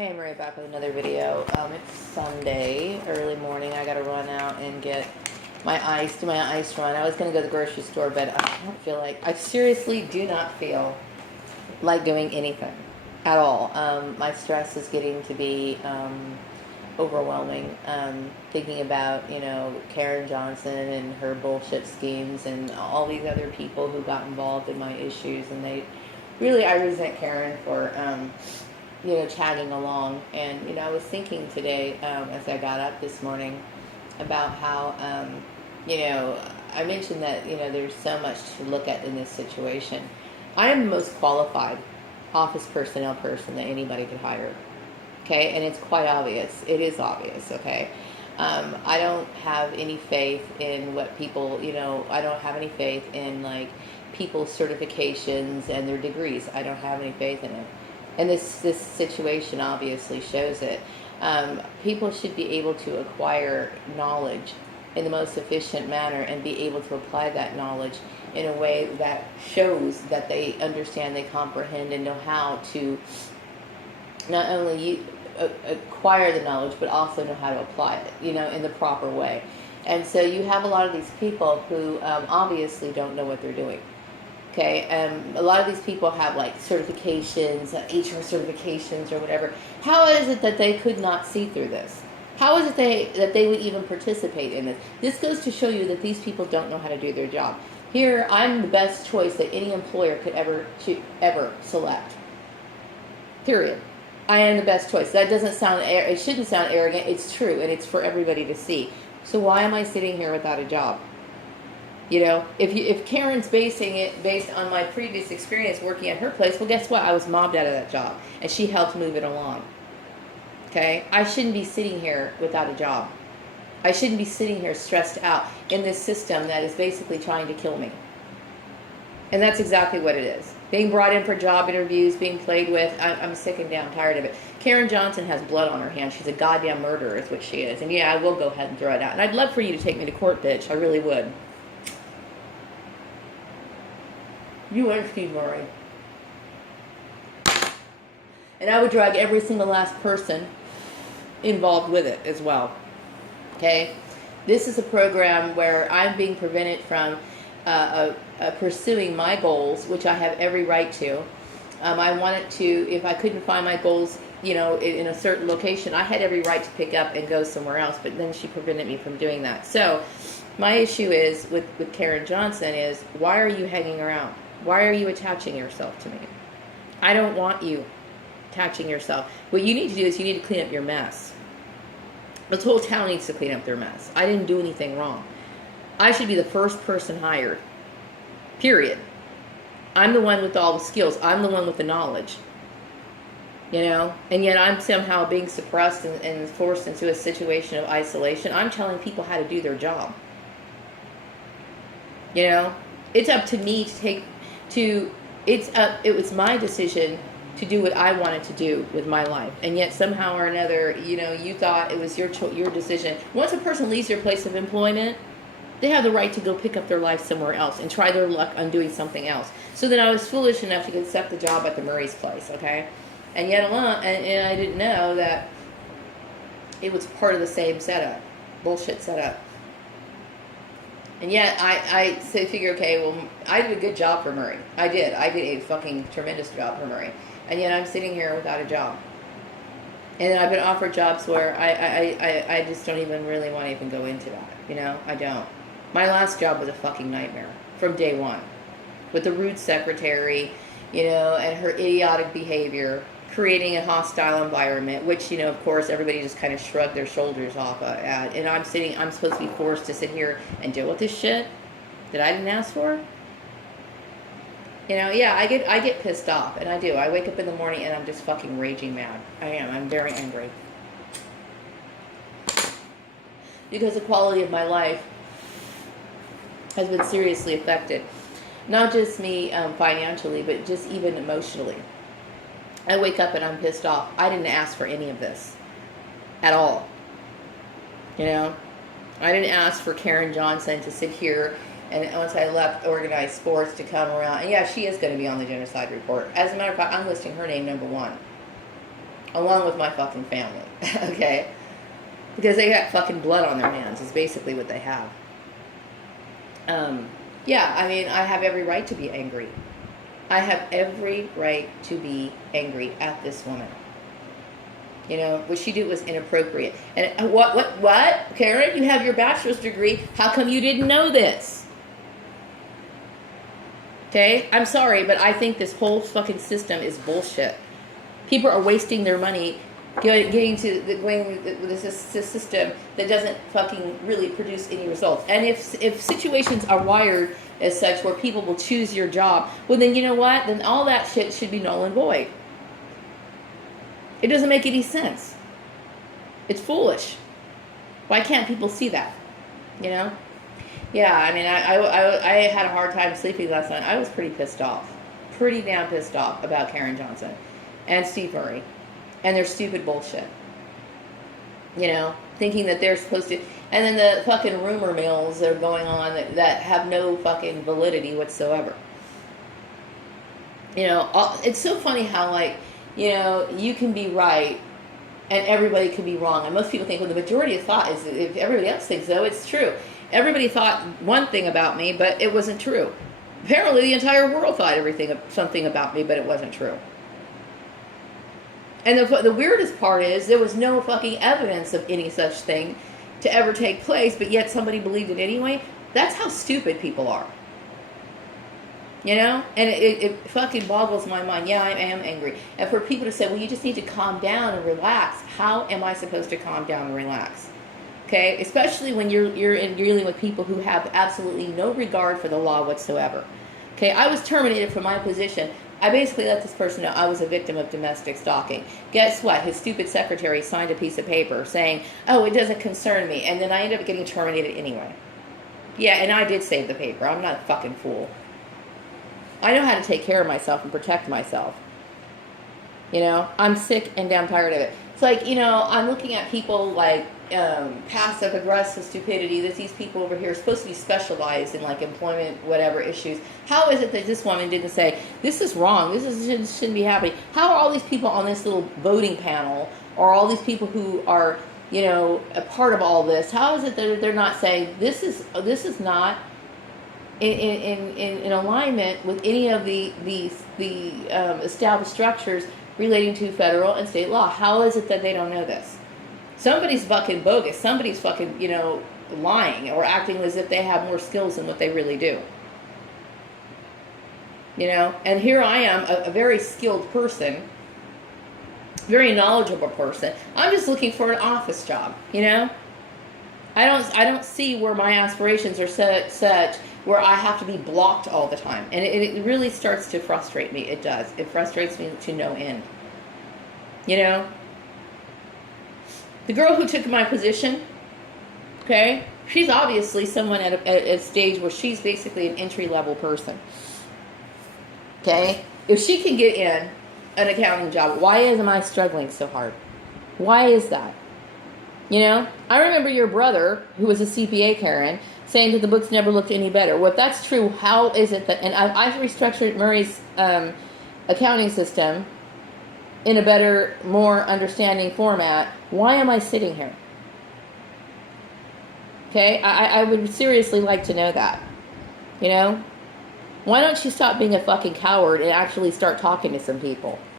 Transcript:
Hey, I'm right back with another video. It's Sunday, early morning. I gotta run out and get my ice, do my ice run. I was gonna go to the grocery store, but I don't feel like, I seriously do not feel like doing anything at all. My stress is getting to be overwhelming. Thinking about, Karen Johnson and her bullshit schemes and all these other people who got involved in my issues, and I resent Karen for, tagging along. And, I was thinking today, as I got up this morning, about how, I mentioned that, there's so much to look at in this situation. I am the most qualified office personnel person that anybody could hire. Okay, and it's quite obvious. It is obvious, okay? I don't have any faith in what people, I don't have any faith in, people's certifications and their degrees. I don't have any faith in it. And this situation obviously shows it. People should be able to acquire knowledge in the most efficient manner and be able to apply that knowledge in a way that shows that they understand, they comprehend, and know how to not only acquire the knowledge, but also know how to apply it, in the proper way. And so you have a lot of these people who obviously don't know what they're doing. Okay, a lot of these people have certifications, HR certifications or whatever. How is it that they could not see through this? How is it that they would even participate in this? This goes to show you that these people don't know how to do their job. Here, I'm the best choice that any employer could ever select. Period. I am the best choice. That doesn't sound, it shouldn't sound arrogant. It's true, and it's for everybody to see. So why am I sitting here without a job? If Karen's basing it based on my previous experience working at her place, well, guess what? I was mobbed out of that job, and she helped move it along. Okay? I shouldn't be sitting here without a job. I shouldn't be sitting here stressed out in this system that is basically trying to kill me. And that's exactly what it is. Being brought in for job interviews, being played with, I'm sick and damn tired of it. Karen Johnson has blood on her hands. She's a goddamn murderer is what she is. And yeah, I will go ahead and throw it out. And I'd love for you to take me to court, bitch. I really would. You and Steve Murray. And I would drag every single last person involved with it as well. Okay? This is a program where I'm being prevented from pursuing my goals, which I have every right to. I wanted to, if I couldn't find my goals, in a certain location, I had every right to pick up and go somewhere else, but then she prevented me from doing that. So my issue is with Karen Johnson is, why are you hanging around? Why are you attaching yourself to me? I don't want you attaching yourself. What you need to do is you need to clean up your mess. This whole town needs to clean up their mess. I didn't do anything wrong. I should be the first person hired. Period. I'm the one with all the skills. I'm the one with the knowledge. And yet I'm somehow being suppressed and forced into a situation of isolation. I'm telling people how to do their job. It's up to me it was my decision to do what I wanted to do with my life. And yet somehow or another, you thought it was your decision. Once a person leaves their place of employment, they have the right to go pick up their life somewhere else and try their luck on doing something else. So then I was foolish enough to accept the job at the Murray's place, okay? And yet alone, and I didn't know that it was part of the same setup, bullshit setup. And yet I figure, okay, well, I did a good job for Murray. I did a fucking tremendous job for Murray. And yet I'm sitting here without a job. And then I've been offered jobs where I just don't even really want to even go into that. I don't. My last job was a fucking nightmare from day one. With the rude secretary, and her idiotic behavior, creating a hostile environment, which, of course, everybody just kind of shrugged their shoulders off at. And I'm supposed to be forced to sit here and deal with this shit that I didn't ask for. Yeah, I get pissed off, and I do. I wake up in the morning and I'm just fucking raging mad. I am. I'm very angry. Because the quality of my life has been seriously affected. Not just me financially, but just even emotionally. I wake up and I'm pissed off. I didn't ask for any of this at all. I didn't ask for Karen Johnson to sit here and once I left Organized Sports to come around. And yeah, she is going to be on the genocide report. As a matter of fact, I'm listing her name number 1. along with my fucking family, okay? Because they got fucking blood on their hands is basically what they have. Yeah, I mean, I have every right to be angry. I have every right to be angry at this woman. You know, what she did was inappropriate. And what? Karen, you have your bachelor's degree. How come you didn't know this? Okay? I'm sorry, but I think this whole fucking system is bullshit. People are wasting their money going to this system that doesn't fucking really produce any results. And if situations are wired as such where people will choose your job, well then you know what? Then all that shit should be null and void. It doesn't make any sense. It's foolish. Why can't people see that? You know? Yeah, I mean, I had a hard time sleeping last night. I was pretty pissed off. Pretty damn pissed off about Karen Johnson and Steve Murray and their stupid bullshit. You know, thinking that they're supposed to... And then the fucking rumor mills that are going on that have no fucking validity whatsoever. You know, it's so funny how, like, you know, you can be right and everybody can be wrong. And most people think, well, the majority of thought is if everybody else thinks so, it's true. Everybody thought one thing about me, but it wasn't true. Apparently, the entire world thought something about me, but it wasn't true. And the weirdest part is there was no fucking evidence of any such thing to ever take place, but yet somebody believed it anyway. That's how stupid people are. You know? And it fucking boggles my mind. Yeah, I am angry. And for people to say, well, you just need to calm down and relax. How am I supposed to calm down and relax? Okay? Especially when you're dealing with people who have absolutely no regard for the law whatsoever. Okay? I was terminated from my position. I basically let this person know I was a victim of domestic stalking. Guess what? His stupid secretary signed a piece of paper saying, oh, it doesn't concern me. And then I ended up getting terminated anyway. Yeah, and I did save the paper. I'm not a fucking fool. I know how to take care of myself and protect myself. You know, I'm sick and damn tired of it. It's like, you know, I'm looking at people like passive aggressive stupidity that these people over here are supposed to be specialized in like employment, whatever issues. How is it that this woman didn't say, this is wrong, shouldn't be happening? How are all these people on this little voting panel, or all these people who are, you know, a part of all this, how is it that they're not saying, this is not in alignment with any of the established structures relating to federal and state law? How is it that they don't know this? Somebody's fucking bogus. Somebody's fucking, you know, lying or acting as if they have more skills than what they really do. You know? And here I am, a very skilled person, very knowledgeable person. I'm just looking for an office job, you know? I don't see where my aspirations are such where I have to be blocked all the time. And it really starts to frustrate me. It does. It frustrates me to no end. You know? The girl who took my position, okay, she's obviously someone at a stage where she's basically an entry-level person. Okay? If she can get in an accounting job, why am I struggling so hard? Why is that? You know? I remember your brother, who was a CPA, Karen, saying that the books never looked any better. Well, if that's true, how is it that... And I've restructured Murray's accounting system in a better, more understanding format. Why am I sitting here? Okay? I would seriously like to know that. You know? Why don't you stop being a fucking coward and actually start talking to some people?